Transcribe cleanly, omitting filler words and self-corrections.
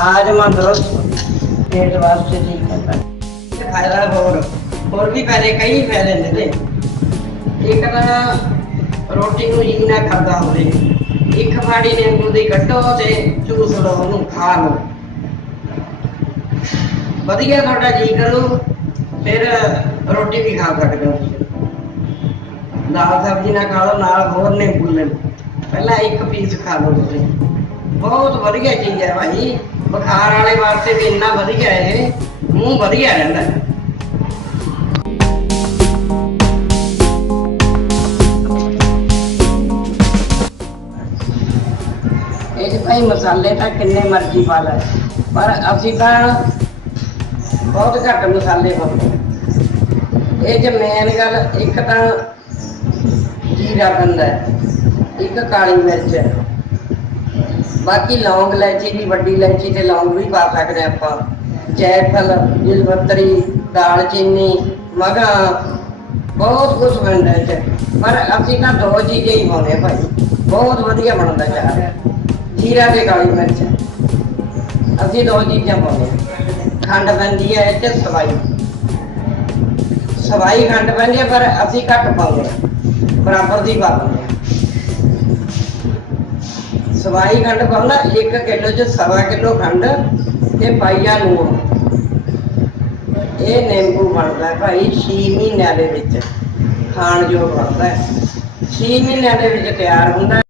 हाजमा दुरुस्त, पेट वास्ते ठीक है। फायदा और भी फायदे, कई फायदे ने। एक तो रोटी को जी ना खाता हो, एक फाड़ी नींबू की कट्टो ते चूस लो, ਉਹਨੂੰ खा लो, ਵਧੀਆ ਤੁਹਾਡਾ जी करू, फिर रोटी भी खा सकते हो। दाल सब्जी ना खा लो, नाल होर नींबू ले लो, पहला एक पीस खा लो तुसीं। बहुत वधिया चीज़ है भाई, बुखार वाले वास्ते भी इन्ना वधिया है, मूँह वधिया रहिंदा है। ਇਹ ਭਾਈ ਮਸਾਲੇ ਤਾਂ ਕਿੰਨੇ ਮਰਜ਼ੀ ਪਾ ਲੈ, ਪਰ ਅਸੀਂ ਤਾਂ ਬਹੁਤ ਘੱਟ ਮਸਾਲੇ ਪਾਉਂਦੇ। ਇਹ 'ਚ ਮੇਨ ਗੱਲ ਇੱਕ ਤਾਂ ਜੀਰਾ ਪੈਂਦਾ, ਇੱਕ ਕਾਲੀ ਮਿਰਚ ਹੈ, ਬਾਕੀ ਲੌਂਗ ਇਲਾਇਚੀ ਦੀ, ਵੱਡੀ ਇਲਾਇਚੀ ਤੇ ਲੌਂਗ ਵੀ ਪਾ ਸਕਦੇ ਆਪਾਂ, ਜੈਫਲ, ਜਵੱਤਰੀ, ਦਾਲਚੀਨੀ, ਮਗਾ, ਬਹੁਤ ਕੁਛ ਪੈਂਦਾ ਇਹ 'ਚ, ਪਰ ਅਸੀਂ ਤਾਂ ਦੋ ਚੀਜ਼ਾਂ ਹੀ ਪਾਉਂਦੇ ਭਾਈ, ਬਹੁਤ ਵਧੀਆ ਬਣਦਾ ਚਾਹ। जीरा ते काली मिर्च ਅਸੀਂ ਦੋ ਚੀਜ਼ਾਂ ਪਾਉਂਦੇ। ਖੰਡ ਪੈਂਦੀ ਹੈ ਇਹ 'ਚ, ਸਵਾਈ ਖੰਡ ਪੈਂਦੀ ਹੈ, ਪਰ ਅਸੀਂ ਘੱਟ ਪਾਉਂਦੇ, ਬਰਾਬਰ ਦੀ ਪਾ ਦਿੰਦੇ। ਸਵਾਈ ਖੰਡ ਪਾਉਂਦਾ 1 ਕਿਲੋ 'ਚ 1.25 ਕਿਲੋ ਖੰਡ ਤੇ ਪਾਈਆ ਲੂਣ। ਇਹ ਨਿੰਬੂ ਬਣਦਾ ਭਾਈ 6 ਮਹੀਨਿਆਂ ਦੇ ਵਿੱਚ, ਖਾਣ ਯੋਗ ਬਣਦਾ, 6 ਮਹੀਨਿਆਂ ਦੇ ਵਿੱਚ ਤਿਆਰ ਹੁੰਦਾ।